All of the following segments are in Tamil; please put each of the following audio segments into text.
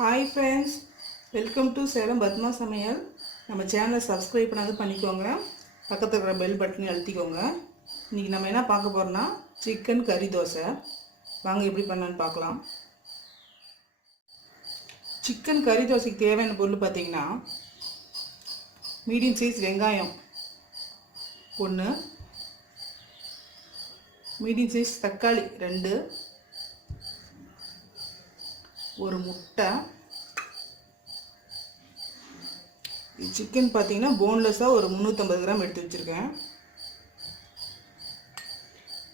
Hi friends, welcome to Salem Padma Samayal. நம்ம சேனலை சப்ஸ்கிரைப் பண்ணிக்கோங்க. பக்கத்துல இருக்கிற பெல் பட்டனை அழுத்திக்கோங்க. இன்னைக்கு நம்ம என்ன பார்க்க போறோம்னா சிக்கன் கறி தோசை. வாங்க எப்படி பண்ணலாம்னு பார்க்கலாம். சிக்கன் கறி தோசைக்கு தேவையான பொருள் பார்த்தீங்கன்னா மீடியம் சைஸ் வெங்காயம் 1, மீடியம் சைஸ் தக்காளி 2, ஒரு முட்டை. சிக்கன் பார்த்தீங்கன்னா போன்லெஸ்ஸாக ஒரு 350 கிராம் எடுத்து வச்சுருக்கேன்.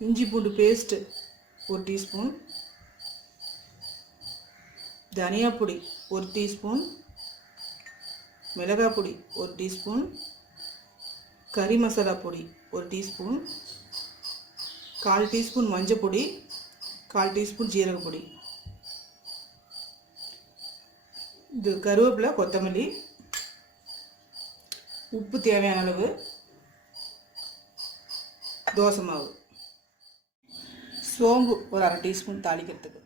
இஞ்சி பூண்டு பேஸ்ட்டு 1 டீஸ்பூன், தனியா பொடி 1 டீஸ்பூன், மிளகாய் பொடி 1 டீஸ்பூன், கறி மசாலா பொடி 1 டீஸ்பூன், 1/4 டீஸ்பூன் மஞ்சள் பொடி, 1/4 டீஸ்பூன் ஜீரக பொடி, இது கருவேப்பிலை, கொத்தமல்லி, உப்பு தேவையான அளவு, தோசை மாவு, சோம்பு ஒரு 1/2 டீஸ்பூன் தாளிக்கிறதுக்கு.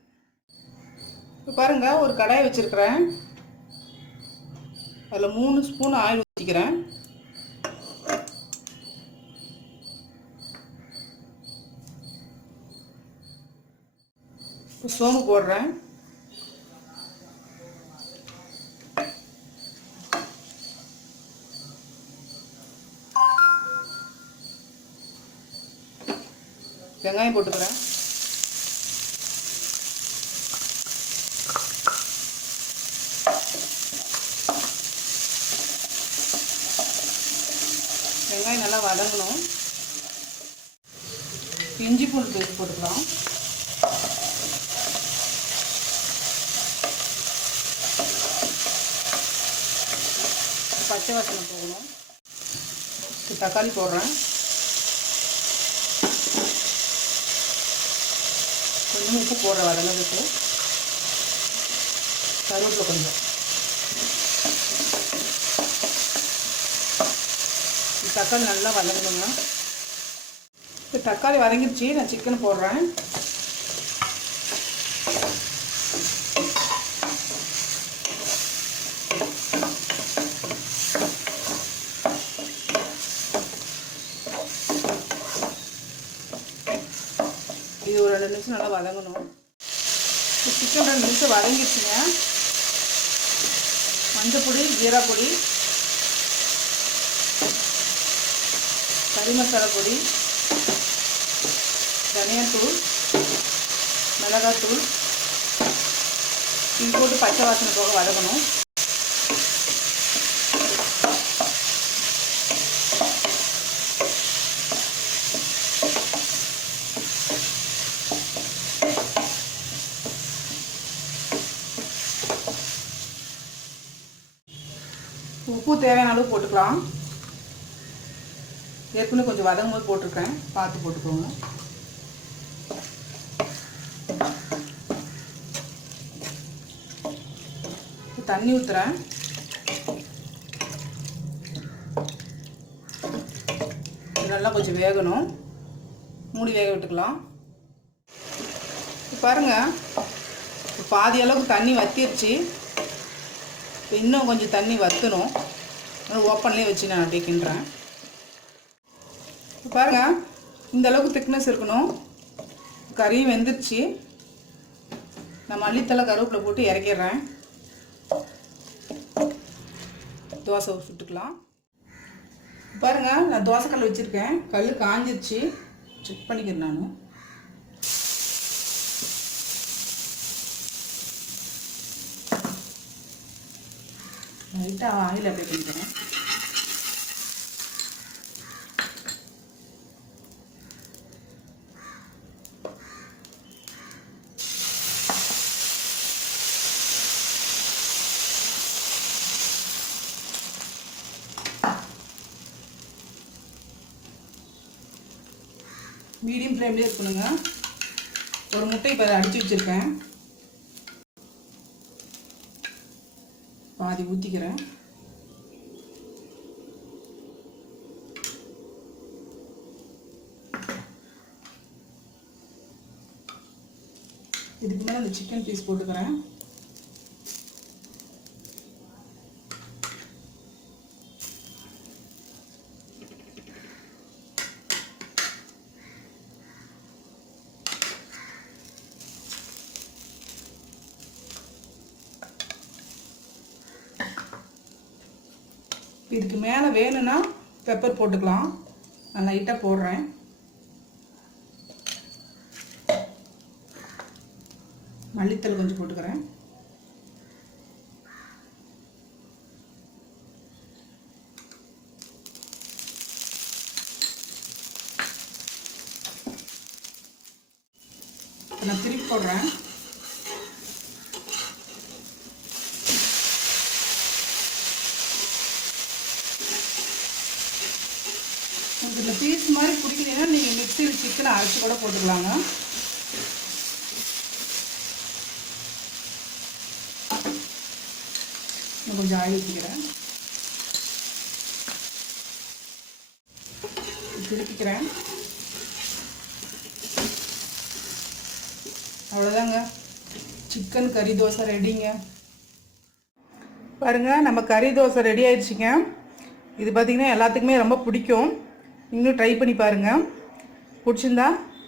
இப்போ பாருங்கள், ஒரு கடாயை வச்சுருக்கிறேன். அதில் 3 ஸ்பூன் ஆயில் ஊற்றிக்கிறேன். இப்போ சோம்பு போடுறேன். வெங்காயம் போட்டுக்கிறேன். வெங்காயம் நல்லா வதங்கணும். இஞ்சி பூண்டு பேஸ்ட் போட்டுக்கலாம். பச்சை வாசனை போகணும். தக்காளி போடுறேன். கொஞ்சம் உப்பு போடுற வதங்கிறதுக்கு. கருவேப்பிலை கொஞ்சம். தக்காளி நல்லா வதங்கணுங்க. இப்போ தக்காளி வதங்கிடுச்சு. நான் சிக்கன் போடுறேன். இது ஒரு 2 நிமிஷம் நல்லா வதங்கணும். சிக்கன் 2 நிமிஷம் வதங்கிடுச்சுங்க. மஞ்சள் பொடி, ஜீரா பொடி, கறி மசாலா பொடி, தனியாத்தூள், மிளகாத்தூள் இது போட்டு பச்சை வாசனை போக வதக்கணும். உப்பு தேவையான அளவு போட்டுக்கலாம். ஏற்கனவே கொஞ்சம் வதங்கும் போது போட்டிருக்கேன், பார்த்து போட்டுக்கோங்க. தண்ணி ஊற்றுறேன். நல்லா கொஞ்சம் வேகணும். மூடி வேக விட்டுக்கலாம். பாருங்கள், பாதி அளவுக்கு தண்ணி வத்திருச்சு. இன்னும் கொஞ்சம் தண்ணி வற்றணும். ஓப்பன்லேயே வச்சு நான் அப்படியே கிண்டுறேன். பாருங்கள், இந்த அளவுக்கு திக்னஸ் இருக்கணும். கறியும் வெந்துருச்சு. நான் மல்லித்தலை கருவேப்பிலை போட்டு இறக்கிடுறேன். தோசை சுட்டுக்கலாம். பாருங்கள், நான் தோசைக்கல் வச்சுருக்கேன். கல் காஞ்சிருச்சு. செக் பண்ணிக்கிறேன். நான் லைட்டாக ஆயில் அப்ளை பண்ணிக்கிறேன். மீடியம் ஃப்ளேம்லேயே இருக்கணுங்க. ஒரு முட்டை இப்போ அடித்து வச்சுருக்கேன். பாதி ஊற்றிக்கிறேன். இதுக்கு மேலே அந்த சிக்கன் பீஸ் போட்டுக்கிறேன். இதுக்கு மேலே வேணும்னா பெப்பர் போட்டுக்கலாம். நான் லைட்டாக போடுறேன். மல்லித்தூள் கொஞ்சம் போட்டுக்கிறேன். நான் திருப்பி போடுறேன். உங்களுக்கு இந்த பீஸ் மாதிரி பிடிக்கலைன்னா நீங்கள் மிக்சியில் சிக்கனை அரைச்சி கூட போட்டுக்கலாங்க. இன்னும் கொஞ்சம் ஆயில் ஊற்றிக்கிறேன். திருப்பிக்கிறேன். அவ்வளோதாங்க, சிக்கன் கறி தோசை ரெடிங்க. பாருங்கள், நம்ம கறி தோசை ரெடி ஆயிடுச்சுங்க. இது பார்த்திங்கன்னா எல்லாத்துக்குமே ரொம்ப பிடிக்கும். நீங்களும் ட்ரை பண்ணி பாருங்கள். பிடிச்சிருந்தா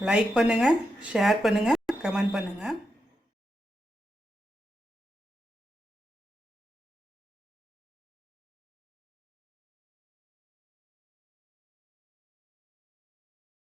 லைக் பண்ணுங்கள், ஷேர் பண்ணுங்கள், கமெண்ட் பண்ணுங்கள்.